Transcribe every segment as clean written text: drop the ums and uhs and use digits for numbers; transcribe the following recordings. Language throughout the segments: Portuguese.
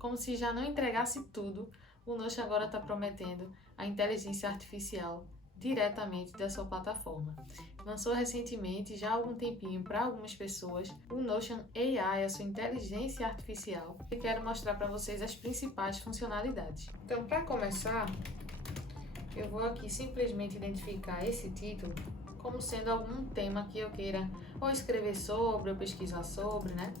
como se já não entregasse tudo, o Notion agora está prometendo a inteligência artificial diretamente da sua plataforma. Lançou recentemente, já há algum tempinho, para algumas pessoas, o Notion AI, a sua inteligência artificial, e quero mostrar para vocês as principais funcionalidades. Então, para começar, eu vou aqui simplesmente identificar esse título como sendo algum tema que eu queira ou escrever sobre ou pesquisar sobre, né?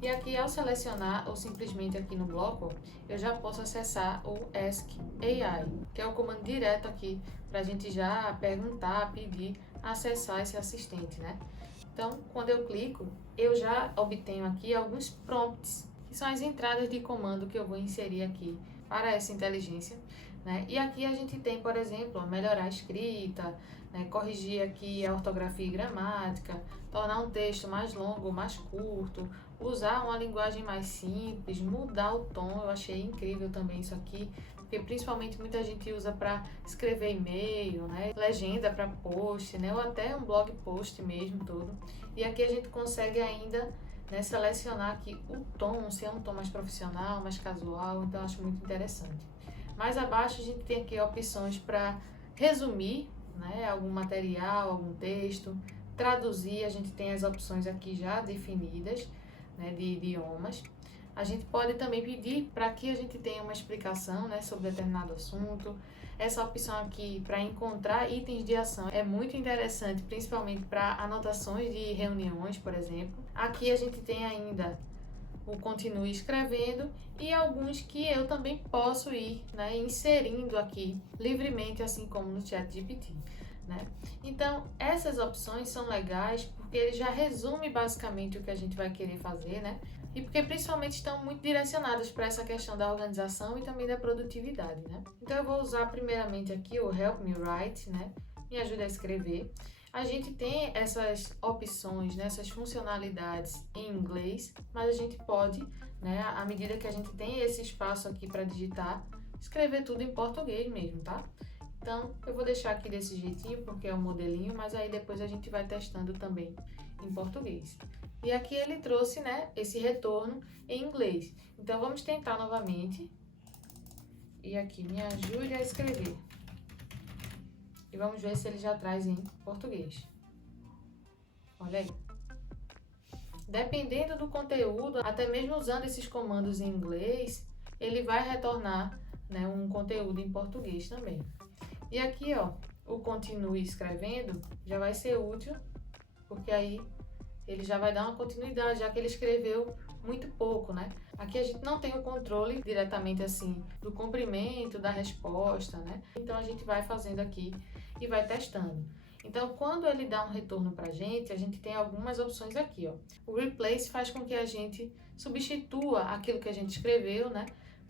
E aqui, ao selecionar ou simplesmente aqui no bloco, eu já posso acessar o Ask AI, que é o comando direto aqui para a gente já perguntar, pedir, acessar esse assistente, né? Então, quando eu clico, eu já obtenho aqui alguns prompts, que são as entradas de comando que eu vou inserir aqui para essa inteligência, né? E aqui a gente tem, por exemplo, melhorar a escrita, né? Corrigir aqui a ortografia e gramática, tornar um texto mais longo ou mais curto, usar uma linguagem mais simples, mudar o tom. Eu achei incrível também isso aqui, porque principalmente muita gente usa para escrever e-mail, né? Legenda para post, né? Ou até um blog post mesmo todo. E aqui a gente consegue ainda, né, selecionar aqui o tom, se é um tom mais profissional, mais casual, então eu acho muito interessante. Mais abaixo a gente tem aqui opções para resumir, né, algum material, algum texto, traduzir, a gente tem as opções aqui já definidas, né, de idiomas. A gente pode também pedir para que a gente tenha uma explicação, né, sobre determinado assunto. Essa opção aqui para encontrar itens de ação é muito interessante, principalmente para anotações de reuniões, por exemplo. Aqui a gente tem ainda o continue escrevendo e alguns que eu também posso ir, né, inserindo aqui livremente, assim como no ChatGPT, né? Então, essas opções são legais porque ele já resume basicamente o que a gente vai querer fazer, né? E porque principalmente estão muito direcionadas para essa questão da organização e também da produtividade, né? Então, eu vou usar primeiramente aqui o Help Me Write, né? Me ajuda a escrever. A gente tem essas opções, né, essas funcionalidades em inglês, mas a gente pode, né, à medida que a gente tem esse espaço aqui para digitar, escrever tudo em português mesmo, tá? Então, eu vou deixar aqui desse jeitinho, porque é um modelinho, mas aí depois a gente vai testando também em português. E aqui ele trouxe, né, esse retorno em inglês. Então, vamos tentar novamente. E aqui, me ajude a escrever. E vamos ver se ele já traz em português. Olha aí. Dependendo do conteúdo, até mesmo usando esses comandos em inglês, ele vai retornar, né, um conteúdo em português também. E aqui, ó, o continue escrevendo já vai ser útil, porque aí ele já vai dar uma continuidade, já que ele escreveu muito pouco, né? Aqui a gente não tem o controle diretamente assim do comprimento da resposta, né? Então a gente vai fazendo aqui e vai testando. Então, quando ele dá um retorno pra gente, a gente tem algumas opções aqui, ó. O replace faz com que a gente substitua aquilo que a gente escreveu, né,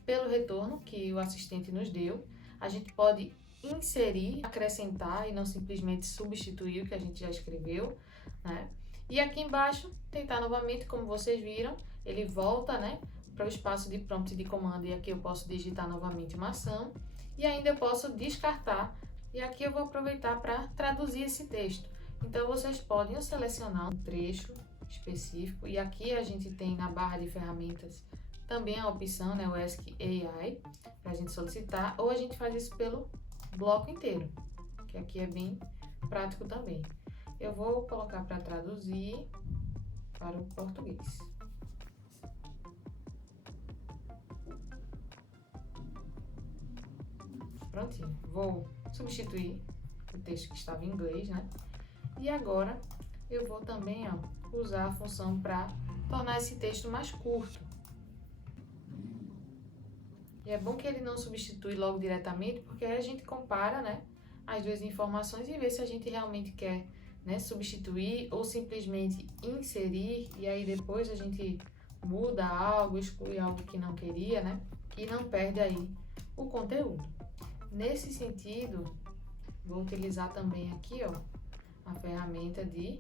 pelo retorno que o assistente nos deu. A gente pode inserir, acrescentar e não simplesmente substituir o que a gente já escreveu, né? E aqui embaixo, tentar novamente, como vocês viram, ele volta, né, para o espaço de prompt de comando e aqui eu posso digitar novamente uma ação e ainda eu posso descartar e aqui eu vou aproveitar para traduzir esse texto. Então vocês podem selecionar um trecho específico e aqui a gente tem na barra de ferramentas também a opção, né, o Ask AI, para a gente solicitar, ou a gente faz isso pelo bloco inteiro, que aqui é bem prático também. Eu vou colocar para traduzir para o português. Prontinho. Vou substituir o texto que estava em inglês, né? E agora eu vou também, ó, usar a função para tornar esse texto mais curto. E é bom que ele não substitui logo diretamente, porque aí a gente compara, né, as duas informações e vê se a gente realmente quer, né, substituir ou simplesmente inserir, e aí depois a gente muda algo, exclui algo que não queria, né, e não perde aí o conteúdo. Nesse sentido, vou utilizar também aqui, ó, a ferramenta de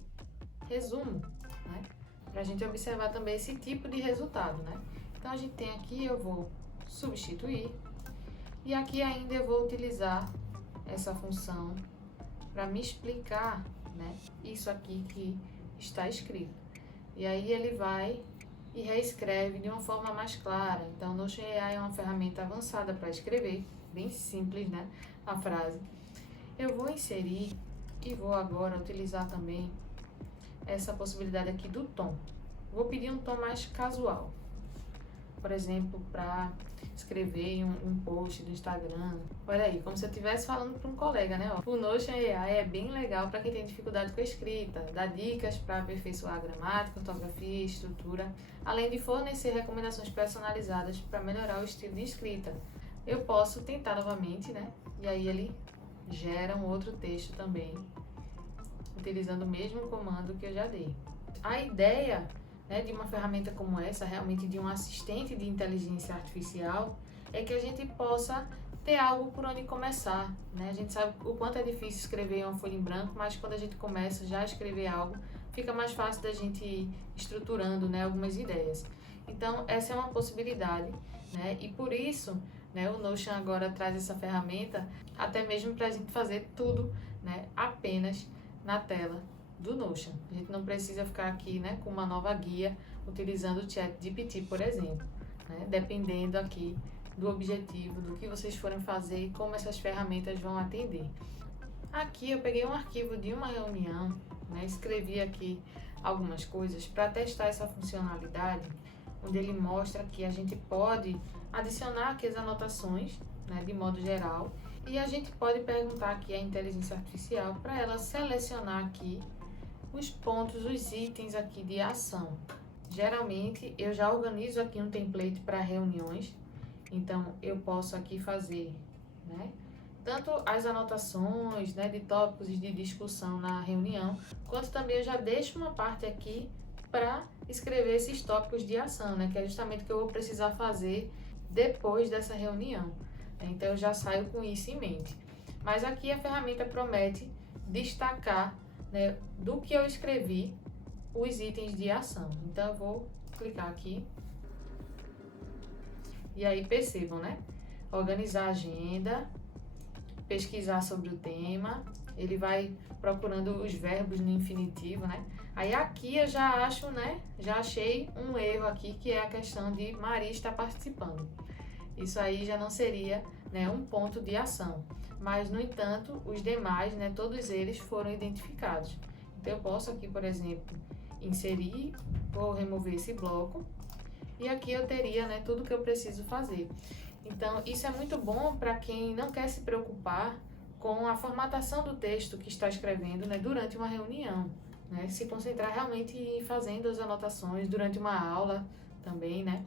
resumo, né, para a gente observar também esse tipo de resultado, né. Então a gente tem aqui, eu vou substituir, e aqui ainda eu vou utilizar essa função para me explicar, né, isso aqui que está escrito. E aí ele vai e reescreve de uma forma mais clara. Então, o Notion AI é uma ferramenta avançada para escrever, bem simples, né? A frase. Eu vou inserir e vou agora utilizar também essa possibilidade aqui do tom. Vou pedir um tom mais casual. Por exemplo, para escrever um post do Instagram. Olha aí, como se eu estivesse falando para um colega, né? O Notion AI é bem legal para quem tem dificuldade com a escrita, dá dicas para aperfeiçoar a gramática, ortografia, estrutura, além de fornecer recomendações personalizadas para melhorar o estilo de escrita. Eu posso tentar novamente, né? E aí ele gera um outro texto também, utilizando o mesmo comando que eu já dei. A ideia, né, de uma ferramenta como essa, realmente de um assistente de inteligência artificial, é que a gente possa ter algo por onde começar, né? A gente sabe o quanto é difícil escrever uma folha em branco, mas quando a gente começa já a escrever algo, fica mais fácil da gente ir estruturando, né, algumas ideias. Então, essa é uma possibilidade, né? E por isso, né, o Notion agora traz essa ferramenta até mesmo para a gente fazer tudo, né, apenas na tela do Notion. A gente não precisa ficar aqui, né, com uma nova guia utilizando o ChatGPT, por exemplo, né, dependendo aqui do objetivo, do que vocês forem fazer e como essas ferramentas vão atender. Aqui eu peguei um arquivo de uma reunião, né, escrevi aqui algumas coisas para testar essa funcionalidade, onde ele mostra que a gente pode adicionar aqui as anotações, né, de modo geral, e a gente pode perguntar aqui à inteligência artificial para ela selecionar aqui os pontos, os itens aqui de ação. Geralmente eu já organizo aqui um template para reuniões, então eu posso aqui fazer, né, tanto as anotações, né, de tópicos de discussão na reunião, quanto também eu já deixo uma parte aqui para escrever esses tópicos de ação, né, que é justamente o que eu vou precisar fazer depois dessa reunião. Então eu já saio com isso em mente. Mas aqui a ferramenta promete destacar, né, do que eu escrevi, os itens de ação. Então eu vou clicar aqui. E aí percebam, né? Organizar a agenda, pesquisar sobre o tema, ele vai procurando os verbos no infinitivo, né? Aí aqui eu já acho, né? Já achei um erro aqui, que é a questão de Maria estar participando. Isso aí já não seria, né, um ponto de ação. Mas, no entanto, os demais, né, todos eles foram identificados. Então, eu posso aqui, por exemplo, inserir, vou remover esse bloco, e aqui eu teria, né, tudo que eu preciso fazer. Então, isso é muito bom para quem não quer se preocupar com a formatação do texto que está escrevendo, né, durante uma reunião, né, se concentrar realmente em fazendo as anotações durante uma aula também, né,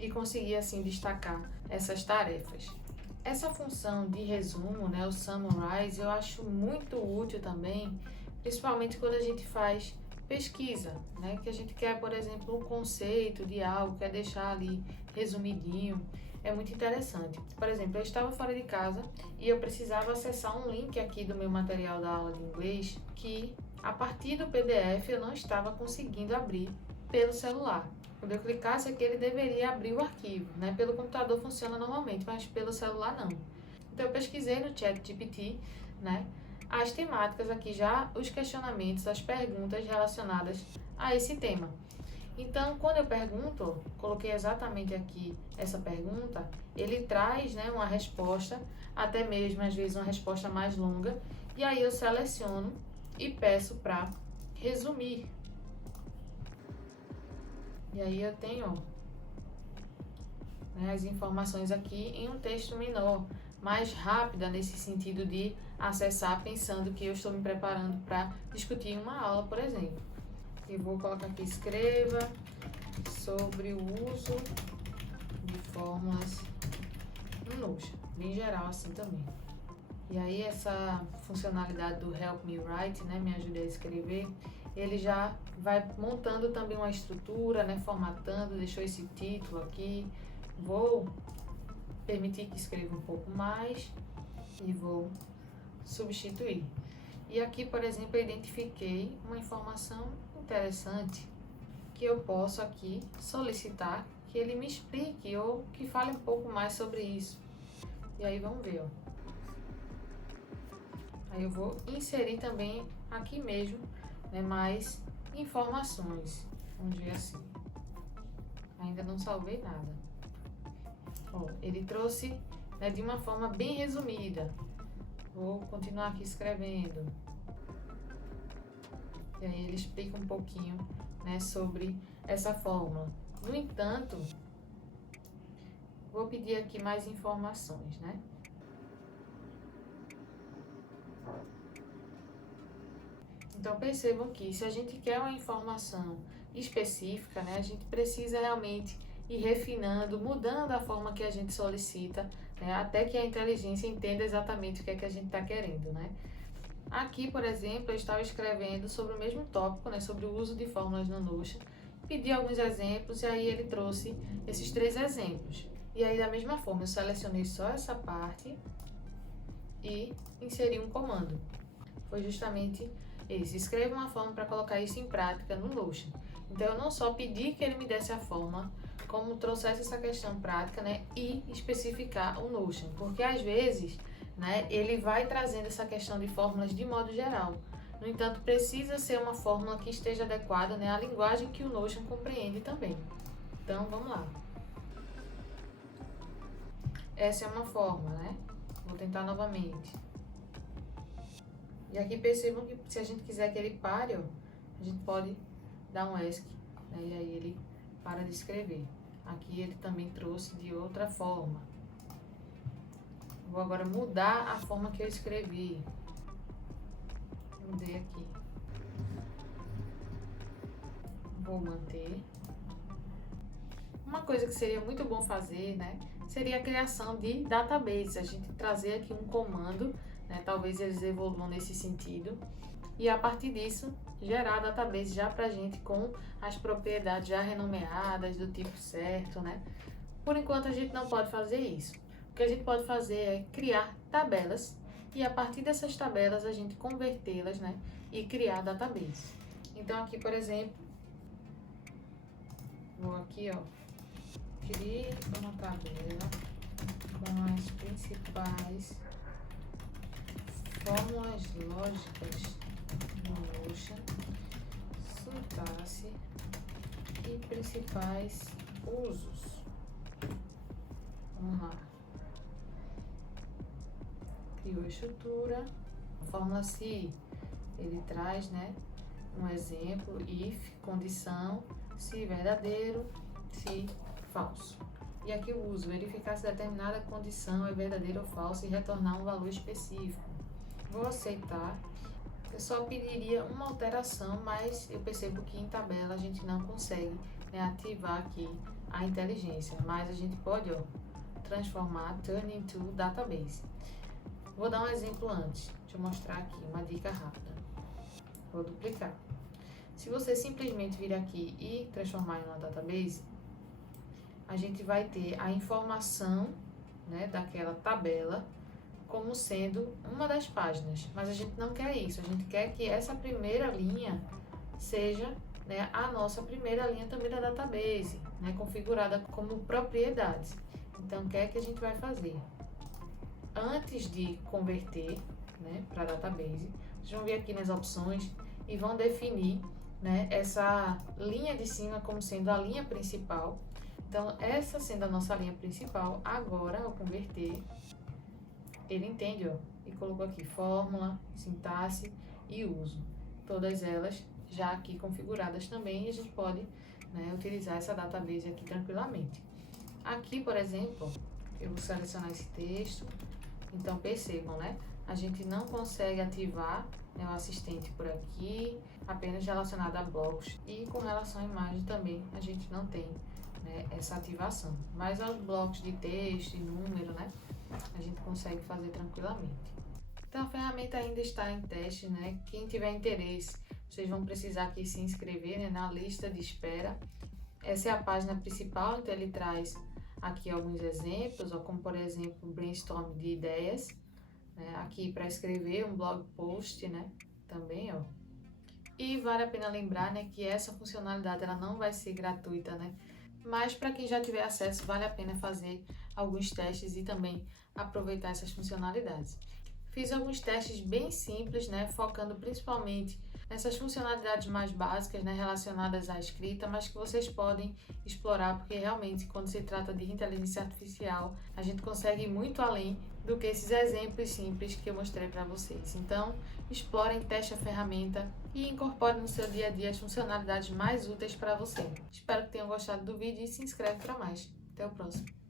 e conseguir assim destacar essas tarefas. Essa função de resumo, né, o summarize, eu acho muito útil também, principalmente quando a gente faz pesquisa, né, que a gente quer, por exemplo, um conceito de algo, quer deixar ali resumidinho, é muito interessante. Por exemplo, eu estava fora de casa e eu precisava acessar um link aqui do meu material da aula de inglês que, a partir do PDF, eu não estava conseguindo abrir pelo celular. Quando eu clicasse aqui, ele deveria abrir o arquivo, né? Pelo computador funciona normalmente, mas pelo celular não. Então, eu pesquisei no ChatGPT, né, as temáticas aqui já, os questionamentos, as perguntas relacionadas a esse tema. Então, quando eu pergunto, coloquei exatamente aqui essa pergunta, ele traz, né, uma resposta, até mesmo às vezes uma resposta mais longa, e aí eu seleciono e peço para resumir. E aí eu tenho, né, as informações aqui em um texto menor, mais rápida nesse sentido de acessar pensando que eu estou me preparando para discutir uma aula, por exemplo. Eu vou colocar aqui, escreva sobre o uso de fórmulas no Notion, bem geral assim também. E aí essa funcionalidade do Help Me Write, né, me ajuda a escrever, ele já vai montando também uma estrutura, né, formatando, deixou esse título aqui. Vou permitir que escreva um pouco mais e vou substituir. E aqui, por exemplo, eu identifiquei uma informação interessante que eu posso aqui solicitar que ele me explique ou que fale um pouco mais sobre isso. E aí vamos ver, ó. Aí eu vou inserir também aqui mesmo, né, mais informações. Vamos ver assim. Ainda não salvei nada. Ó, ele trouxe, né, de uma forma bem resumida. Vou continuar aqui escrevendo. E aí ele explica um pouquinho, né, sobre essa fórmula. No entanto, vou pedir aqui mais informações, né? Então percebam que se a gente quer uma informação específica, né, a gente precisa realmente ir refinando, mudando a forma que a gente solicita, né, até que a inteligência entenda exatamente o que é que a gente está querendo, né? Aqui, por exemplo, eu estava escrevendo sobre o mesmo tópico, né, sobre o uso de fórmulas no Notion, pedi alguns exemplos e aí ele trouxe esses 3 exemplos. E aí, da mesma forma, eu selecionei só essa parte e inseri um comando. Foi justamente esse: escreva uma forma para colocar isso em prática no Notion. Então, eu não só pedi que ele me desse a forma, como trouxesse essa questão prática, né, e especificar o Notion, porque às vezes, né, ele vai trazendo essa questão de fórmulas de modo geral. No entanto, precisa ser uma fórmula que esteja adequada, né, à linguagem que o Notion compreende também. Então, vamos lá. Essa é uma forma, né? Vou tentar novamente. E aqui percebam que se a gente quiser que ele pare, ó, a gente pode dar um ESC, né, e aí ele para de escrever. Aqui ele também trouxe de outra forma. Vou agora mudar a forma que eu escrevi. Mudei aqui. Vou manter. Uma coisa que seria muito bom fazer, né, seria a criação de database. A gente trazer aqui um comando, né, talvez eles evoluam nesse sentido, e a partir disso gerar database já pra gente com as propriedades já renomeadas do tipo certo, né? Por enquanto a gente não pode fazer isso. O que a gente pode fazer é criar tabelas e a partir dessas tabelas a gente convertê-las, né, e criar database. Então aqui, por exemplo, vou aqui, ó, crie uma tabela com as principais fórmulas lógicas do Notion, sintaxe e principais usos. Vamos lá. Criou a estrutura. A fórmula se ele traz, né, um exemplo: if, condição, se verdadeiro, se falso. E aqui o uso: verificar se determinada condição é verdadeira ou falsa e retornar um valor específico. Vou aceitar. Eu só pediria uma alteração, mas eu percebo que em tabela a gente não consegue, né, ativar aqui a inteligência, mas a gente pode, ó, transformar turn into database. Vou dar um exemplo antes. Deixa eu mostrar aqui uma dica rápida. Vou duplicar. Se você simplesmente vir aqui e transformar em uma database, a gente vai ter a informação, né, daquela tabela como sendo uma das páginas, mas a gente não quer isso. A gente quer que essa primeira linha seja, né, a nossa primeira linha também da database, né, configurada como propriedades. Então, o que é que a gente vai fazer? Antes de converter, né, para database, vocês vão vir aqui nas opções e vão definir, né, essa linha de cima como sendo a linha principal. Então, essa sendo a nossa linha principal, agora, ao converter, ele entende, ó, e colocou aqui fórmula, sintaxe e uso. Todas elas já aqui configuradas também, e a gente pode, né, utilizar essa database aqui tranquilamente. Aqui, por exemplo, eu vou selecionar esse texto. Então, percebam, né? A gente não consegue ativar, né, o assistente por aqui, apenas relacionado a blocos. E com relação à imagem também, a gente não tem, né, essa ativação. Mas aos blocos de texto e número, né, a gente consegue fazer tranquilamente. Então, a ferramenta ainda está em teste, né? Quem tiver interesse, vocês vão precisar aqui se inscrever, né, na lista de espera. Essa é a página principal, então ele traz aqui alguns exemplos, ó, como por exemplo, brainstorm de ideias, né, aqui para escrever um blog post, né, também, ó. E vale a pena lembrar, né, que essa funcionalidade ela não vai ser gratuita, né, mas para quem já tiver acesso, vale a pena fazer alguns testes e também aproveitar essas funcionalidades. Fiz alguns testes bem simples, né, focando principalmente essas funcionalidades mais básicas, né, relacionadas à escrita, mas que vocês podem explorar, porque realmente, quando se trata de inteligência artificial, a gente consegue ir muito além do que esses exemplos simples que eu mostrei para vocês. Então, explorem, testem a ferramenta e incorporem no seu dia a dia as funcionalidades mais úteis para você. Espero que tenham gostado do vídeo e se inscreve para mais. Até o próximo.